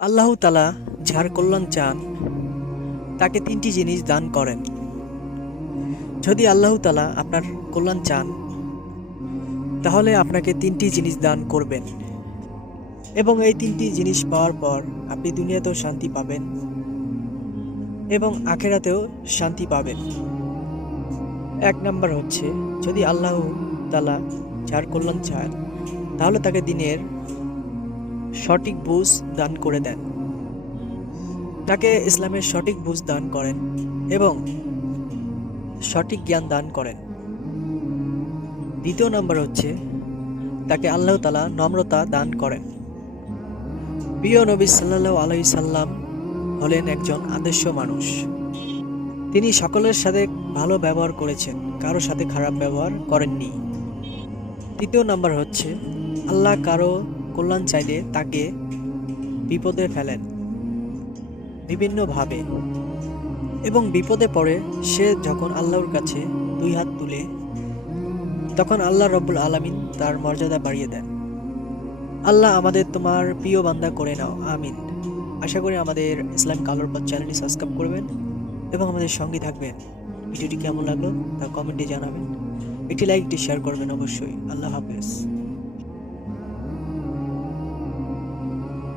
আল্লাহ তালা যার কল্যাণ চান, তাকে তিনটি জিনিস দান করেন। যদি আল্লাহ তালা আপনার কল্যাণ চান, তাহলে আপনাকে তিনটি জিনিস দান করবেন। এবং এই তিনটি জিনিস পাওয়ার পর আপনি দুনিয়াতেও শান্তি পাবেন এবং আখেরাতেও শান্তি পাবেন। এক নাম্বার হচ্ছে, যদি আল্লাহ তালা যার কল্যাণ চান, তাহলে তাকে দিনের সঠিক বুঝ দান করে দেন। তাকে ইসলামের সঠিক বুঝ দান করেন এবং সঠিক জ্ঞান দান করেন। দ্বিতীয় নাম্বার হচ্ছে, তাকে আল্লাহ তালা নম্রতা দান করেন। প্রিয় নবী সাল্লাহ আলাই সাল্লাম হলেন একজন আদর্শ মানুষ। তিনি সকলের সাথে ভালো ব্যবহার করেছেন, কারও সাথে খারাপ ব্যবহার করেননি। তৃতীয় নাম্বার হচ্ছে, আল্লাহ কারও কল্যাণ চাইলে তাকে বিপদে ফেলেন। বিভিন্নভাবে। এবং বিপদে পড়ে সে যখন আল্লাহর কাছে দুই হাত তুলে, তখন আল্লাহ রব্বুল আলামিন তার মর্যাদা বাড়িয়ে দেন। আল্লাহ আমাদের তোমার প্রিয় বান্দা করে নাও, আমিন। আশা করি আমাদের ইসলাম কালোর পথ চ্যানেলটি সাবস্ক্রাইব করবেন এবং আমাদের সঙ্গে থাকবেন। ভিডিওটি কেমন লাগল তা কমেন্টে জানাবেন। একটি লাইক, একটি শেয়ার করবেন অবশ্যই। আল্লাহ হাফেজ।